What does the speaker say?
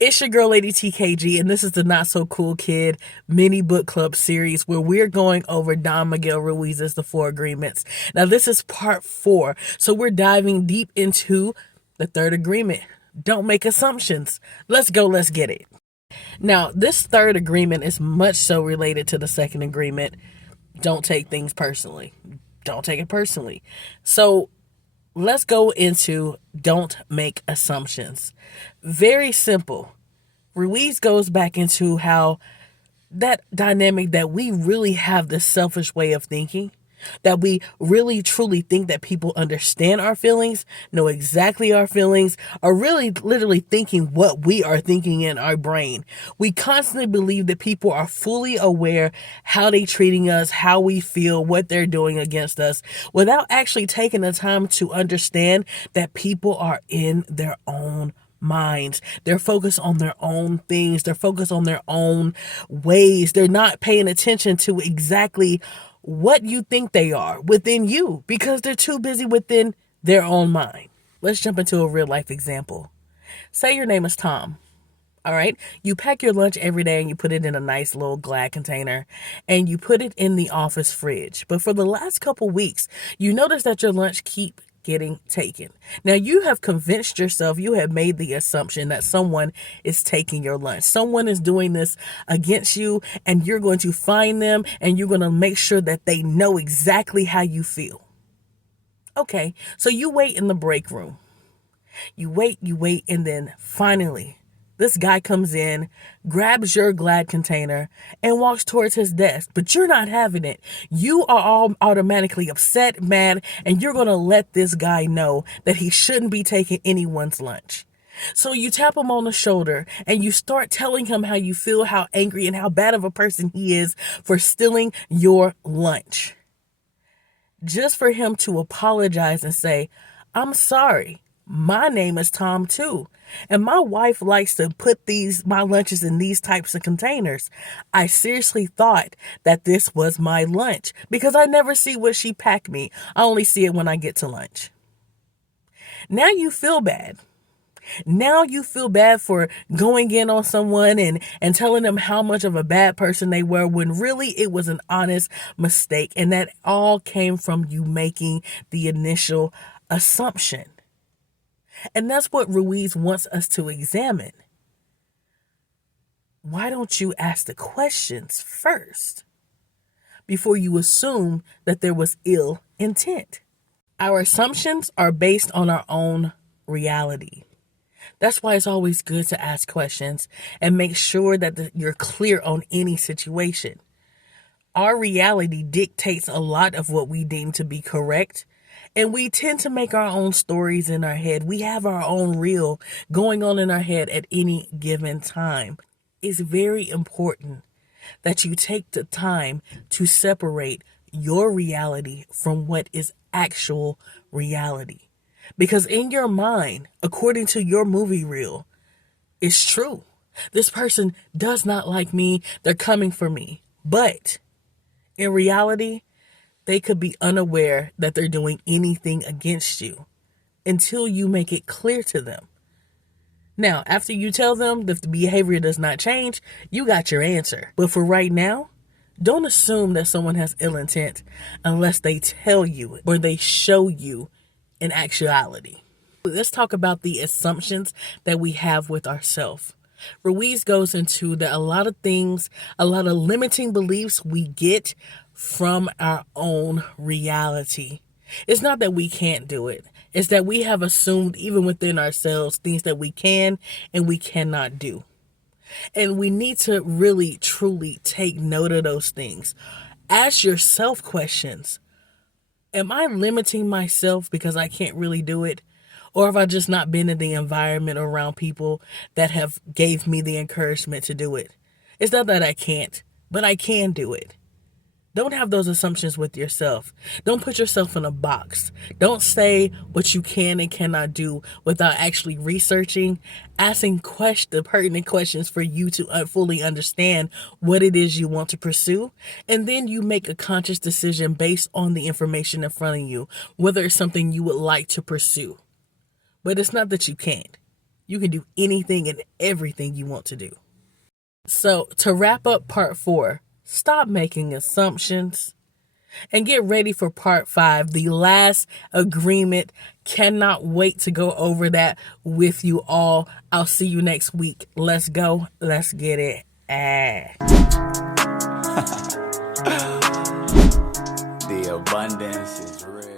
It's your girl, Lady TKG, and this is the Not So Cool Kid mini book club series where we're going over Don Miguel Ruiz's The Four Agreements. Now, this is part 4, so we're diving deep into the third agreement. Don't make assumptions. Let's go, let's get it. Now, this third agreement is much so related to the second agreement. Don't take things personally. Don't take it personally. So, let's go into don't make assumptions. Very simple. Ruiz goes back into how that dynamic that we really have this selfish way of thinking, that we really truly think that people understand our feelings, know exactly our feelings, are really literally thinking what we are thinking in our brain. We constantly believe that people are fully aware how they treating us, how we feel, what they're doing against us, without actually taking the time to understand that people are in their own minds. They're focused on their own things. They're focused on their own ways. They're not paying attention to exactly what you think they are within you because they're too busy within their own mind. Let's jump into a real life example. Say your name is Tom. All right. You pack your lunch every day and you put it in a nice little Glad container and you put it in the office fridge. But for the last couple weeks, you notice that your lunch keep getting taken. Now you have convinced yourself, you have made the assumption that someone is taking your lunch. Someone is doing this against you and you're going to find them and you're going to make sure that they know exactly how you feel. Okay, so you wait in the break room. You wait, and then finally, this guy comes in, grabs your Glad container, and walks towards his desk. But you're not having it. You are all automatically upset, mad, and you're going to let this guy know that he shouldn't be taking anyone's lunch. So you tap him on the shoulder and you start telling him how you feel, how angry and how bad of a person he is for stealing your lunch. Just for him to apologize and say, "I'm sorry. My name is Tom too. And my wife likes to put my lunches in these types of containers. I seriously thought that this was my lunch because I never see what she packed me. I only see it when I get to lunch." Now you feel bad. Now you feel bad for going in on someone and telling them how much of a bad person they were when really it was an honest mistake. And that all came from you making the initial assumption. And that's what Ruiz wants us to examine. Why don't you ask the questions first before you assume that there was ill intent? Our assumptions are based on our own reality. That's why it's always good to ask questions and make sure that you're clear on any situation. Our reality dictates a lot of what we deem to be correct. And we tend to make our own stories in our head. We have our own reel going on in our head at any given time. It's very important that you take the time to separate your reality from what is actual reality. Because in your mind, according to your movie reel, it's true. This person does not like me. They're coming for me. But in reality, they could be unaware that they're doing anything against you until you make it clear to them. Now, after you tell them that the behavior does not change, you got your answer. But for right now, don't assume that someone has ill intent unless they tell you or they show you in actuality. Let's talk about the assumptions that we have with ourselves. Ruiz goes into that a lot of things, a lot of limiting beliefs we get from our own reality. It's not that we can't do it. It's that we have assumed even within ourselves things that we can and we cannot do. And we need to really, truly take note of those things. Ask yourself questions. Am I limiting myself because I can't really do it? Or have I just not been in the environment around people that have gave me the encouragement to do it? It's not that I can't, but I can do it. Don't have those assumptions with yourself. Don't put yourself in a box. Don't say what you can and cannot do without actually researching, asking the pertinent questions for you to fully understand what it is you want to pursue. And then you make a conscious decision based on the information in front of you, whether it's something you would like to pursue. But it's not that you can't. You can do anything and everything you want to do. So, to wrap up part 4, stop making assumptions and get ready for part 5, the last agreement. Cannot wait to go over that with you all. I'll see you next week. Let's go. Let's get it. The abundance is real.